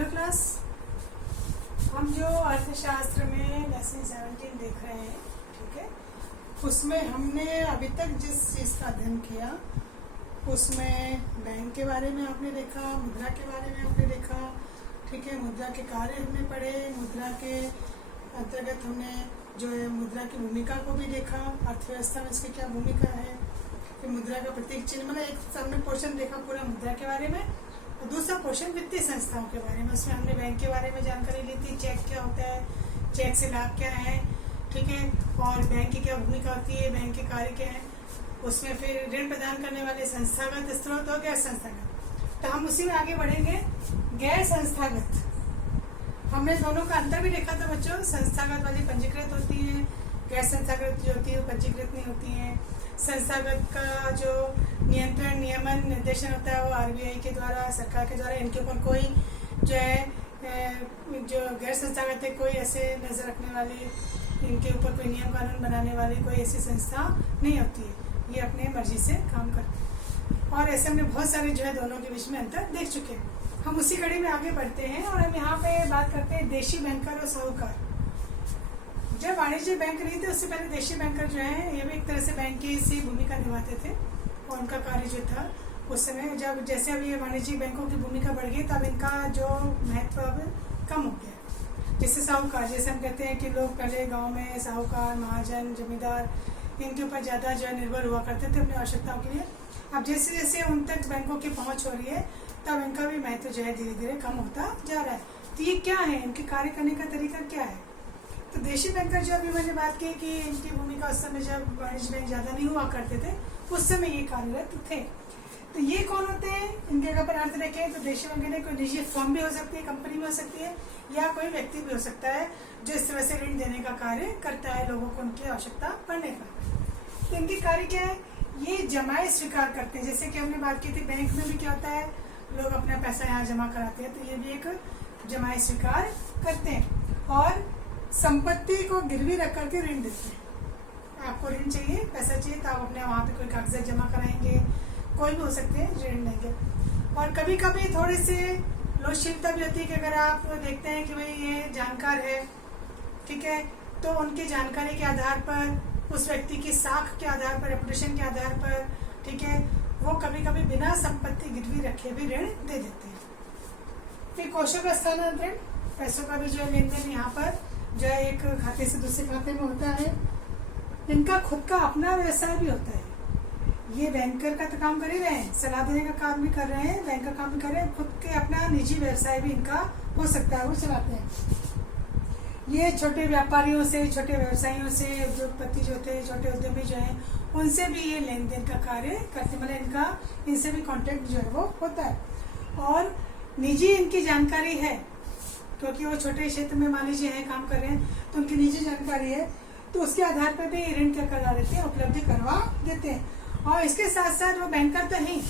Hello class. हम जो अर्थशास्त्र में लेसन 17 देख रहे हैं, ठीक है, उसमें हमने अभी तक जिस चीज़ का अध्ययन किया उसमें बैंक के बारे में आपने देखा, मुद्रा के बारे में आपने देखा, ठीक है, मुद्रा के कार्य हमने पढ़े, मुद्रा के अंतर्गत हमने जो है मुद्रा की भूमिका को भी देखा, अर्थव्यवस्था में इसकी क्या भूमिका है, फिर मुद्रा का प्रतीक चिन्ह, मतलब एक हमने पोर्शन देखा पूरा मुद्रा के बारे में। और दूसरा पोर्शन वित्तीय संस्थाओं के बारे में, उसमें हमने बैंक के बारे में जानकारी ली थी, चेक क्या होता है, चेक से लाभ क्या है, ठीक है, और बैंक की क्या भूमिका होती है, बैंक के कार्य क्या है, उसमें फिर ऋण प्रदान करने वाले संस्थागत स्रोत और गैर संस्थागत। तो हम उसी में आगे बढ़ेंगे। गैर संस्थागत हमने दोनों का अंतर भी देखा था बच्चों। संस्थागत वाली पंजीकृत होती है, गैर संस्थागत जो होती है वो पंजीकृत नहीं होती है। संस्थागत का जो नियंत्रण, नियमन, निर्देशन होता है वो आरबीआई के द्वारा, सरकार के द्वारा। इनके ऊपर कोई जो है जो गैर संस्थागत है, कोई ऐसे नजर रखने वाली, इनके ऊपर कोई नियम कानून बनाने वाली कोई ऐसी संस्था नहीं होती है। ये अपने मर्जी से काम करते हैं। और ऐसे हमने बहुत सारे जो है दोनों के बीच में अंतर देख चुके हैं। हम उसी कड़ी में आगे बढ़ते हैं और हम यहाँ पे बात करते हैं देशी बैंकर और साहूकार। जब वाणिज्य बैंक नहीं थे उससे पहले देशी बैंकर जो है ये भी एक तरह से बैंक की सी भूमिका निभाते थे। और उनका कार्य जो था उस समय, जब जैसे अब ये वाणिज्यिक बैंकों की भूमिका बढ़ गई तब इनका जो महत्व अब कम हो गया। जैसे साहूकार, जैसे हम कहते हैं कि लोग पहले गांव में साहूकार, महाजन, जमींदार, इनके ऊपर ज़्यादा जो है निर्भर हुआ करते थे अपनी आवश्यकताओं के लिए। अब जैसे जैसे उन तक बैंकों की पहुँच हो रही है तब इनका भी महत्व जो है धीरे धीरे कम होता जा रहा है। तो ये क्या है, इनके कार्य करने का तरीका क्या है? तो देशी बैंकर जो अभी मैंने बात की कि इनकी भूमिका उस समय जब वाणिज्य बैंक ज़्यादा नहीं हुआ करते थे उस समय ये कार्यरत थे। तो ये कौन होते हैं, इनके अगर अर्थ देखें तो देशी बैंकर ने कोई निजी फर्म भी हो सकती है, कंपनी भी हो सकती है, या कोई व्यक्ति भी हो सकता है जो इस तरह से ऋण देने का कार्य करता है लोगों को उनकी आवश्यकता पड़ने का। तो इनके कार्य क्या है, ये जमाए स्वीकार करते हैं। जैसे कि हमने बात की थी बैंक में भी क्या होता है, लोग अपना पैसा यहाँ जमा कराते हैं, तो ये भी एक जमाए स्वीकार करते हैं। और संपत्ति को गिरवी रख करके ऋण देते हैं। आपको ऋण चाहिए, पैसा चाहिए, तो आप अपने वहाँ पे कोई कागजात जमा कराएंगे, कोई भी हो सकते हैं, ऋण देंगे। और कभी कभी थोड़ी सी लोचशीलता भी होती है कि अगर आप देखते हैं कि भाई ये जानकार है, ठीक है, तो उनकी जानकारी के आधार पर, उस व्यक्ति की साख के आधार पर, रेपुटेशन के आधार पर, ठीक है, वो कभी कभी बिना संपत्ति गिरवी रखे भी ऋण दे देते हैं। फिर कोषों का स्थानांतरण, पैसों का भी जो है लेन देन यहाँ पर जो है एक खाते से दूसरे खाते में होता है। इनका खुद का अपना व्यवसाय भी होता है। ये बैंकर का तो काम कर ही रहे हैं, सलाह देने का काम भी कर रहे हैं, बैंक का काम भी कर रहे हैं, खुद के अपना निजी व्यवसाय भी इनका हो सकता है, वो चलाते हैं। ये छोटे व्यापारियों से, छोटे व्यवसायियों से, उद्योगपति जो थे, छोटे उद्यमी जो है, उनसे भी ये लेन देन का कार्य करते, मतलब इनका इनसे भी कांटेक्ट जो है वो होता है। और निजी इनकी जानकारी है क्योंकि वो छोटे क्षेत्र में मान लीजिए है, काम कर रहे हैं, तो उनकी निजी जानकारी है, तो उसके आधार पर भी ऋण क्या करवा देते हैं, उपलब्धि करवा देते हैं। और इसके साथ साथ वो बैंकर तो नहीं,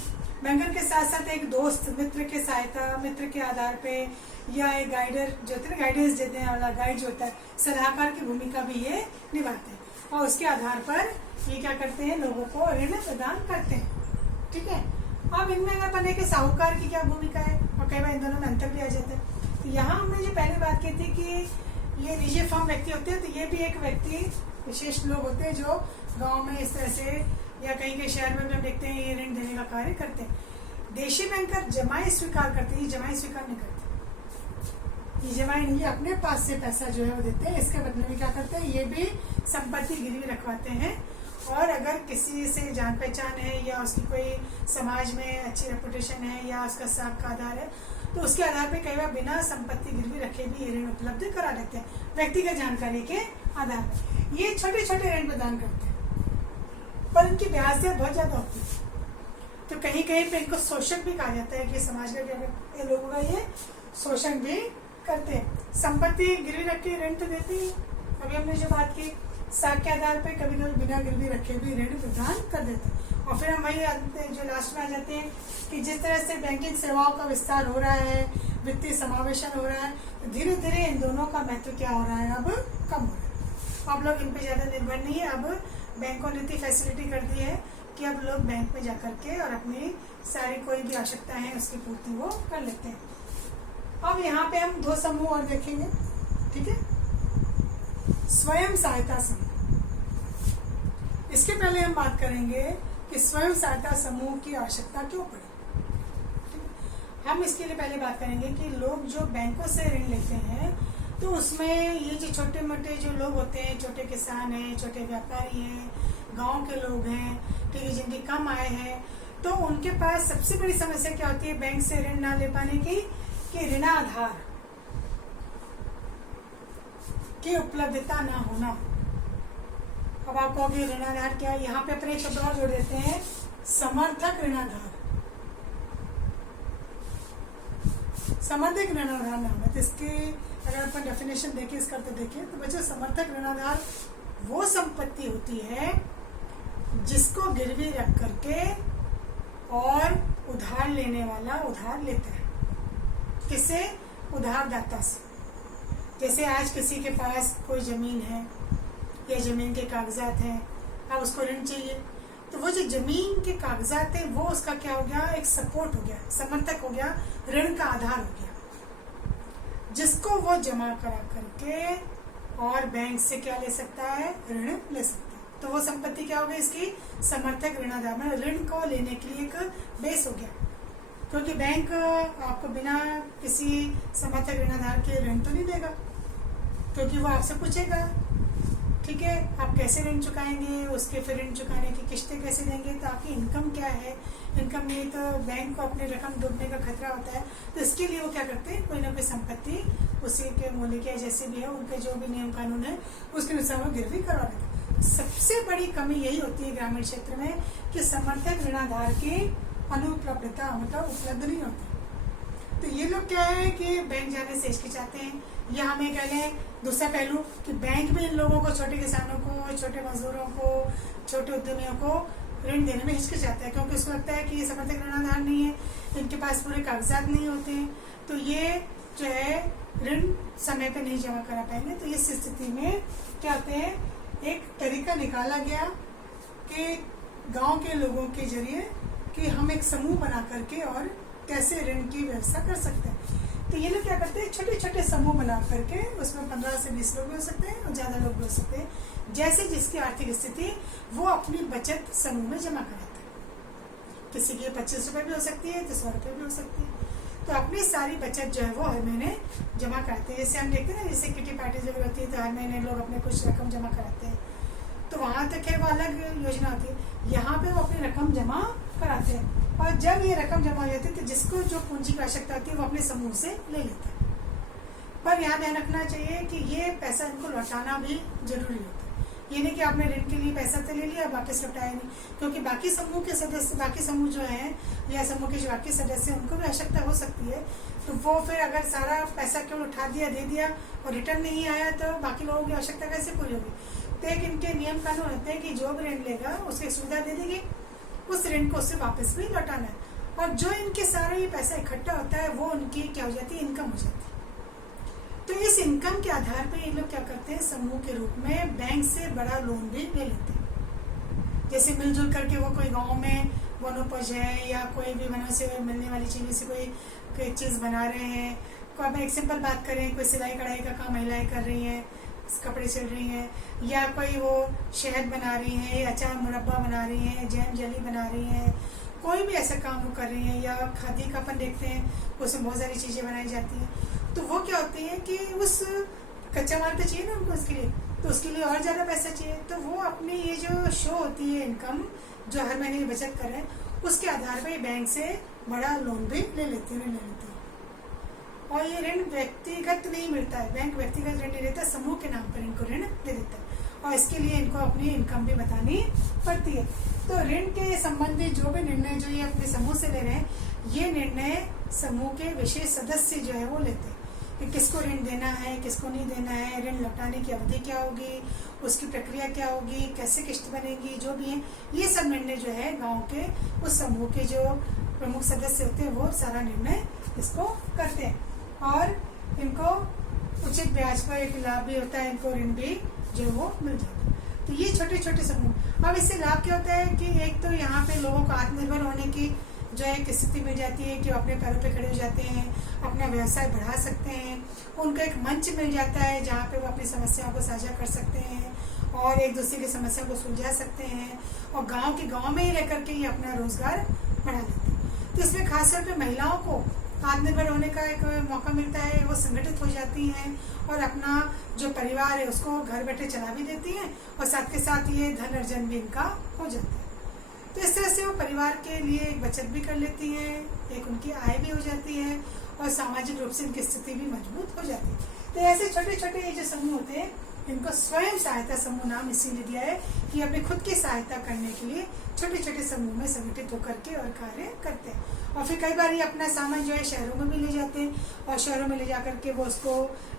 बैंकर के साथ साथ एक दोस्त मित्र के सहायता, मित्र के आधार पे, या एक गाइडर जो होते हैं, गाइडेंस देते हैं वाला गाइड जो होता है, सलाहकार की भूमिका भी ये निभाते हैं। और उसके आधार पर ये क्या करते हैं, लोगों को ऋण प्रदान करते हैं, ठीक है। अब इनमें अगर बने कि साहूकार की क्या भूमिका है, और कई बार इन दोनों में अंतर भी आ जाता है। तो यहाँ हमने जो पहले बात की थी कि ये निजी फर्म व्यक्ति होते हैं, तो ये भी एक व्यक्ति विशेष लोग होते हैं जो गांव में इस तरह से या कहीं के शहर में भी हम देखते हैं ये ऋण देने का कार्य करते हैं। देशी बैंकर जमाई स्वीकार करते हैं, ये जमाई स्वीकार नहीं करते, ये जमाई नहीं, अपने पास से पैसा जो है वो देते हैं। इसके बदले में क्या करते हैं, ये भी संपत्ति गिरवी रखवाते हैं। और अगर किसी से जान पहचान है या उसकी कोई समाज में अच्छी रेपुटेशन है या उसका साख का आधार है, तो उसके आधार पे कई बार बिना संपत्ति गिरवी रखे भी ये ऋण उपलब्ध करा देते हैं, व्यक्तिगत जानकारी के आधार पर। ये छोटे छोटे ऋण प्रदान करते हैं, पर इनकी ब्याज दर बहुत ज्यादा होती है। तो कहीं कहीं पे इनको शोषक भी कहा जाता है कि समाज का लोगों का ये शोषण भी करते हैं। संपत्ति गिरवी रख के ऋण तो देती है। अभी हमने जो बात की, साख के आधार पर कभी कभी बिना गिरवी रखे भी ऋण प्रदान कर देते हैं। और फिर हम वही जो लास्ट में आ जाते हैं कि जिस तरह से बैंकिंग सेवाओं का विस्तार हो रहा है, वित्तीय समावेशन हो रहा है, तो धीरे धीरे इन दोनों का महत्व क्या हो रहा है, अब कम हो रहा है। अब लोग इन पे ज़्यादा निर्भर नहीं है। अब बैंकों ने इतनी फैसिलिटी कर दी है कि अब लोग बैंक में जा करके और अपनी सारी कोई भी आवश्यकता है उसकी पूर्ति वो कर लेते हैं। अब यहाँ पे हम दो समूह और देखेंगे, ठीक है। स्वयं सहायता समूह, इसके पहले हम बात करेंगे कि स्वयं सहायता समूह की आवश्यकता क्यों पड़ी। हम इसके लिए पहले बात करेंगे कि लोग जो बैंकों से ऋण लेते हैं तो उसमें ये जो छोटे मोटे जो लोग होते हैं, छोटे किसान हैं, छोटे व्यापारी हैं, गांव के लोग हैं, ठीक है, जिनकी कम आय है, तो उनके पास सबसे बड़ी समस्या क्या होती है बैंक से ऋण ना ले पाने की, कि ऋणाधार की उपलब्धता ना होना। अब आप कहोगे ऋणाधार क्या है, यहाँ पे अपने एक शब्द और जोड़ देते हैं, समर्थक ऋणाधार। समर्थक ऋणाधार नाम है, तो इसके अगर अपन डेफिनेशन देखें, इसका अर्थ देखें तो बच्चों समर्थक ऋणाधार वो संपत्ति होती है जिसको गिरवी रख करके और उधार लेने वाला उधार लेता है। किससे? उधारदाता से। जैसे आज किसी के पास कोई जमीन है या जमीन के कागजात हैं, अब उसको ऋण चाहिए, तो वो जो जमीन के कागजात है वो उसका क्या हो गया, एक सपोर्ट हो गया, समर्थक हो गया, ऋण का आधार हो गया, जिसको वो जमा करा करके और बैंक से क्या ले सकता है, ऋण ले सकता है। तो वो संपत्ति क्या हो गई इसकी, समर्थक ऋणाधार, मतलब ऋण को लेने के लिए एक बेस हो गया, क्योंकि बैंक आपको बिना किसी समर्थक ऋणाधार के ऋण तो नहीं देगा, क्योंकि वो आपसे पूछेगा, ठीक है, आप कैसे ऋण चुकाएंगे, उसके फिर ऋण चुकाने की किस्तें कैसे देंगे, तो आपकी इनकम क्या है, इनकम नहीं तो बैंक को अपनी रकम डूबने का खतरा होता है। तो इसके लिए वो क्या करते हैं, कोई ना कोई संपत्ति उसी के मूल्य के जैसे भी है, उनके जो भी नियम कानून है उसके अनुसार वो गिरवी करवा देते हैं। सबसे बड़ी कमी यही होती है ग्रामीण क्षेत्र में कि समर्थक ऋणाधार की अनुपलब्धता, मतलब उपलब्ध नहीं होती। तो ये लोग क्या है कि बैंक जाने से हिचकिचाते हैं, या हमें कह लें दूसरा पहलू कि बैंक भी इन लोगों को, छोटे किसानों को, छोटे मजदूरों को, छोटे उद्यमियों को ऋण देने में हिचकिचाता है, क्योंकि उसको लगता है कि ये समर्थक ऋणाधार नहीं है, इनके पास पूरे कागजात नहीं होते हैं, तो ये जो है ऋण समय पे नहीं जमा करा पाएंगे। तो इस स्थिति में क्या होते हैं, एक तरीका निकाला गया कि गांव के लोगों के जरिए कि हम एक समूह बना करके और कैसे ऋण की व्यवस्था कर सकते हैं। तो ये लोग क्या करते हैं, छोटे छोटे समूह बना करके उसमें 15 से 20 लोग भी हो सकते हैं और ज्यादा लोग भी हो सकते हैं, जैसे जिसकी आर्थिक स्थिति वो अपनी बचत समूह में जमा कराते हैं। किसी की 25 रुपए भी हो सकती है, 100 रुपए भी हो सकती है, तो अपनी सारी बचत जो है वो हर महीने जमा कराते हैं। जैसे हम देखते हैं ना, जैसे किटी पार्टी जब होती है तो हर महीने लोग अपने कुछ रकम जमा कराते हैं, तो वहां तो खैर वो अलग योजना होती है, यहाँ पे वो अपनी रकम जमा कराते हैं, और जब ये रकम जमा हो जाती है तो जिसको जो पूंजी की आवश्यकता होती है वो अपने समूह से ले लेता है। पर यहाँ ध्यान रखना चाहिए कि ये पैसा इनको लौटाना भी जरूरी होता है। ये नहीं कि आपने ऋण के लिए पैसा तो ले लिया बाकी से लौटाया नहीं, क्योंकि बाकी समूह के सदस्य, बाकी समूह जो है या समूह के जो बाकी सदस्य उनको भी आवश्यकता हो सकती है, तो वो फिर अगर सारा पैसा केवल उठा दिया, दे दिया और रिटर्न नहीं आया तो बाकी लोगों की आवश्यकता कैसे पूरी होगी। तो एक इनके नियम कानून होते हैं कि जो भी ऋण लेगा उसकी सुविधा दे देगी, उस ऋण को उससे वापस भी लौटाना है, और जो इनके सारा ये पैसा इकट्ठा होता है वो उनकी क्या हो जाती है, इनकम हो जाती है। तो इस इनकम के आधार पे ये लोग क्या करते हैं, समूह के रूप में बैंक से बड़ा लोन भी ले लेते हैं। जैसे मिलजुल करके वो कोई गांव में वनोपज है या कोई भी वनों से मिलने वाली चीजों से कोई चीज बना रहे हैं, कोई अब एक सिंपल बात करें, कोई सिलाई कढ़ाई का काम महिलाएं कर रही हैं, कपड़े सिल रही हैं, या कोई वो शहद बना रही हैं, अचार मुरब्बा बना रही हैं, जैम जेली बना रही हैं, कोई भी ऐसा काम वो कर रही हैं, या खादी का अपन देखते हैं उसमें बहुत सारी चीजें बनाई जाती हैं। तो वो क्या होती है कि उस कच्चा माल तो चाहिए ना उनको उसके लिए, तो उसके लिए और ज्यादा पैसा चाहिए, तो वो अपनी ये जो शो होती है इनकम जो हर महीने बचत कर रहे हैं, उसके आधार पर बैंक से बड़ा लोन भी ले लेते हैं। और ये ऋण व्यक्तिगत नहीं मिलता है, बैंक व्यक्तिगत ऋण नहीं देता, समूह के नाम पर इनको ऋण दे देता है, और इसके लिए इनको अपनी इनकम भी बतानी पड़ती है। तो ऋण के संबंधी जो भी निर्णय जो ये अपने समूह से ले रहे हैं, ये निर्णय समूह के विशेष सदस्य जो है वो लेते हैं कि किसको ऋण देना है, किसको नहीं देना है, ऋण लौटाने की अवधि क्या होगी, उसकी प्रक्रिया क्या होगी, कैसे किस्त बनेगी, जो भी है ये सब निर्णय जो है गाँव के उस समूह के जो प्रमुख सदस्य होते हैं वो सारा निर्णय इसको करते हैं, और इनको उचित ब्याज पर एक लाभ भी होता है, इनको ऋण भी जो वो मिल जाता है। तो ये छोटे छोटे समूह। अब इससे लाभ क्या होता है कि एक तो यहाँ पे लोगों को आत्मनिर्भर होने की जो है एक स्थिति मिल जाती है कि वो अपने पैरों पे खड़े हो जाते हैं, अपना व्यवसाय बढ़ा सकते हैं, उनको एक मंच मिल जाता है जहाँ पे वो अपनी समस्याओं को साझा कर सकते हैं और एक दूसरे की समस्या को सुलझा सकते हैं और गांव में ही रह करके ही अपना रोजगार बढ़ा लेते हैं। तो इसमें खासतौर पे महिलाओं को आत्मनिर्भर होने का एक मौका मिलता है, वो संगठित हो जाती हैं और अपना जो परिवार है उसको घर बैठे चला भी देती हैं और साथ के साथ ये धन अर्जन भी इनका हो जाता है। तो इस तरह से वो परिवार के लिए एक बचत भी कर लेती हैं, एक उनकी आय भी हो जाती है और सामाजिक रूप से इनकी स्थिति भी मजबूत हो जाती है। तो ऐसे छोटे छोटे ये जो समूह होते हैं इनको स्वयं सहायता समूह नाम इसीलिए दिया है कि अपने खुद की सहायता करने के लिए छोटे छोटे समूह में संगठित होकर के और कार्य करते हैं। और फिर कई बार ये अपना सामान जो है शहरों में भी ले जाते हैं और शहरों में ले जा करके वो उसको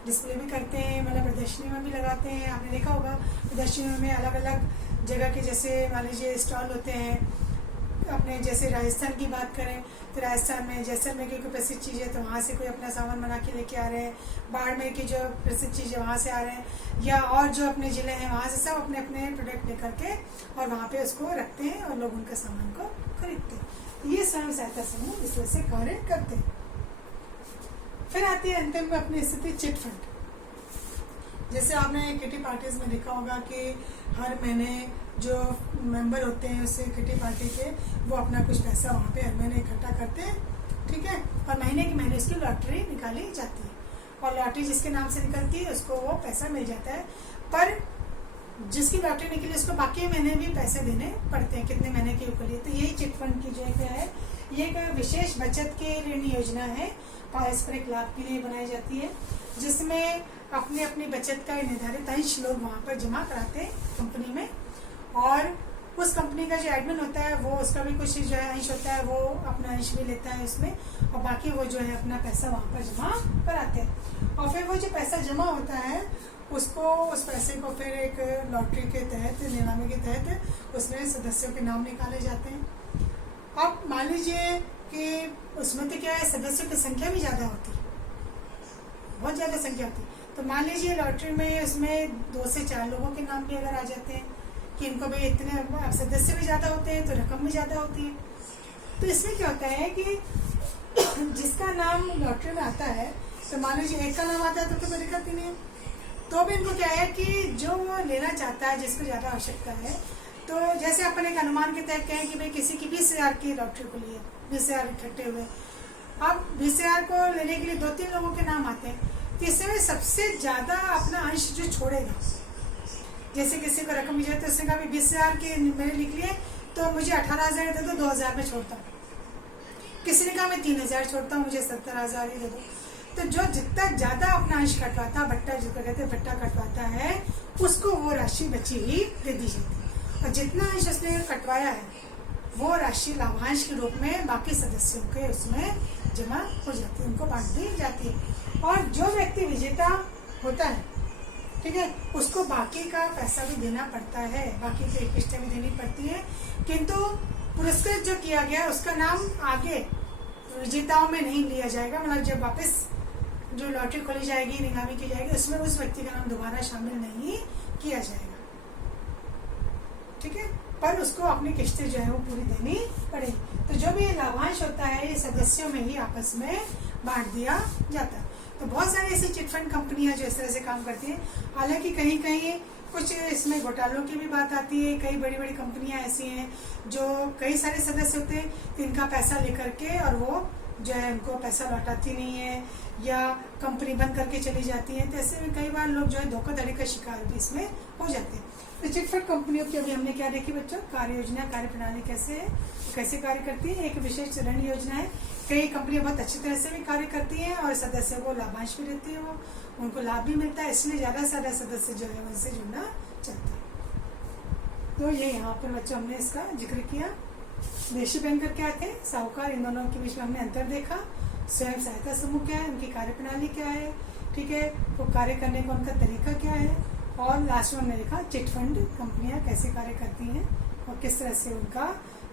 डिस्प्ले भी करते हैं, मतलब प्रदर्शनी में भी लगाते हैं। आपने देखा होगा प्रदर्शनियों में अलग अलग जगह के जैसे मान लीजिए स्टॉल होते हैं। अपने जैसे राजस्थान की बात करें तो राजस्थान में जैसलमेर की कोई प्रसिद्ध चीज़ है तो वहाँ से कोई अपना सामान बना के लेके आ रहे हैं, बाड़मेर की जो प्रसिद्ध चीज़ है वहाँ से आ रहे हैं, या और जो अपने ज़िले हैं वहाँ से सब अपने अपने प्रोडक्ट लेकर के और वहाँ पे उसको रखते हैं और लोग उनके सामान को खरीदते हैं। ये स्वयं सहायता समूह इस तरह से कार्य करते हैं। फिर आती है अंतिम में अपनी स्थिति चिट फंड। जैसे आपने किटी पार्टीज में देखा होगा कि हर महीने जो मेंबर होते हैं उससे किटी पार्टी के वो अपना कुछ पैसा वहाँ पे हर महीने इकट्ठा करते हैं, ठीक है, और महीने की महीने उसकी लॉटरी निकाली जाती है और लॉटरी जिसके नाम से निकलती है उसको वो पैसा मिल जाता है। पर जिसकी लॉटरी निकली उसको बाकी महीने भी पैसे देने पड़ते हैं कितने महीने के ऊपर। तो यही चिट फंड की जो है ये एक विशेष बचत की ऋण योजना है, पारस्परिक लाभ के लिए बनाई जाती है, जिसमें अपनी अपनी बचत का निर्धारित अंश लोग वहाँ पर जमा कराते हैं कंपनी में और उस कंपनी का जो एडमिन होता है वो उसका भी कुछ जो है अंश होता है, वो अपना अंश भी लेता है उसमें और बाकी वो जो है अपना पैसा वहाँ पर जमा कराते हैं। और फिर वो जो पैसा जमा होता है उसको उस पैसे को फिर एक लॉटरी के तहत नीलामी के तहत उसमें सदस्यों के नाम निकाले जाते हैं। अब मान लीजिए कि उसमें तो क्या है सदस्यों की संख्या भी ज़्यादा होती है, बहुत ज़्यादा संख्या होती है। तो मान लीजिए लॉटरी में उसमें 2 से 4 लोगों के नाम भी अगर आ जाते हैं कि इनको भी इतने, अब सदस्य भी ज़्यादा होते हैं तो रकम भी ज़्यादा होती है। तो इसमें क्या होता है कि जिसका नाम लॉटरी में आता है तो मान लीजिए एक का नाम आता है तो कोई दिक्कत ही नहीं है, तो भी इनको क्या है कि जो वो लेना चाहता है जिसको ज़्यादा आवश्यकता है, तो जैसे अपन एक अनुमान के तहत कहें कि भाई किसी की 20,000 की लॉटरी को लिए 20,000 इकट्ठे हुए, अब 20,000 को लेने के लिए 2-3 लोगों के नाम आते हैं, तो इसमें सबसे ज़्यादा अपना अंश जो छोड़ेगा, जैसे किसी को रकम मिल जाए तो उसने कहा 20,000 के मेरे लिख लिए तो मुझे 18,000 दे दो, 2,000 में छोड़ता हूँ। किसी ने कहा मैं 3,000 छोड़ता हूँ, मुझे 70,000 ही दे दो। तो जो जितना ज्यादा अपना अंश कटवाता, भट्टा जिसको कहते हैं भट्टा कटवाता है, उसको वो राशि बची ही दे दी जाती है और जितना अंश उसने कटवाया है वो राशि लाभांश के रूप में बाकी सदस्यों के उसमें जमा हो जाती है, उनको बांट दी जाती है। और जो व्यक्ति विजेता होता है, ठीक है, उसको बाकी का पैसा भी देना पड़ता है, बाकी की किस्तें भी देनी पड़ती है, किंतु पुरस्कृत जो किया गया उसका नाम आगे विजेताओं में नहीं लिया जाएगा। मतलब जब वापस जो लॉटरी खोली जाएगी, नीलामी की जाएगी, उसमें उस व्यक्ति का नाम दोबारा शामिल नहीं किया जाएगा, ठीक है, पर उसको अपनी किस्तें जो है वो पूरी देनी पड़ेगी। तो जो भी लाभांश होता है ये सदस्यों में ही आपस में बांट दिया जाता है। तो बहुत सारी ऐसी चिटफंड कंपनियां जो इस तरह से काम करती हैं। हालांकि कहीं कहीं कुछ इसमें घोटालों की भी बात आती है। कई बड़ी बड़ी कंपनियां ऐसी हैं जो कई सारे सदस्य होते हैं तो इनका पैसा लेकर के और वो जो है उनको पैसा लौटाती नहीं है या कंपनी बंद करके चली जाती है। तो ऐसे में कई बार लोग जो है धोखाधड़ी का शिकार भी इसमें हो जाते हैं। तो चिटफंड कंपनियों की अभी हमने क्या देखी बच्चों, कार्य योजना, कार्य प्रणाली कैसे है, कैसे कार्य करती है। एक विशेष ऋण योजना है। कई कंपनियां बहुत अच्छी तरह से भी कार्य करती हैं और सदस्यों को लाभांश भी देती है, वो उनको लाभ भी मिलता है, इसलिए ज्यादा से ज्यादा सदस्य जो है उनसे जुड़ना चाहते हैं। तो ये यहाँ पर बच्चों हमने इसका जिक्र किया। देशी बैंकर क्या थे, साहूकार, इन दोनों के बीच में हमने अंतर देखा। स्वयं सहायता समूह क्या है, उनकी कार्य प्रणाली क्या है, ठीक है, वो कार्य करने का उनका तरीका क्या है, और लास्ट में हमने देखा चिटफंड कंपनियां कैसे कार्य करती हैं और किस तरह से उनका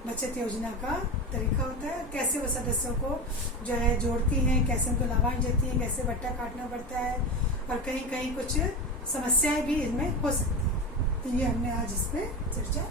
बचत योजना का तरीका होता है, कैसे वो सदस्यों को जो है जोड़ती हैं, कैसे उनको लाभांश देती हैं, कैसे बट्टा काटना पड़ता है और कहीं कहीं कुछ समस्याएं भी इनमें हो सकती हैं। तो ये हमने आज इस पर चर्चा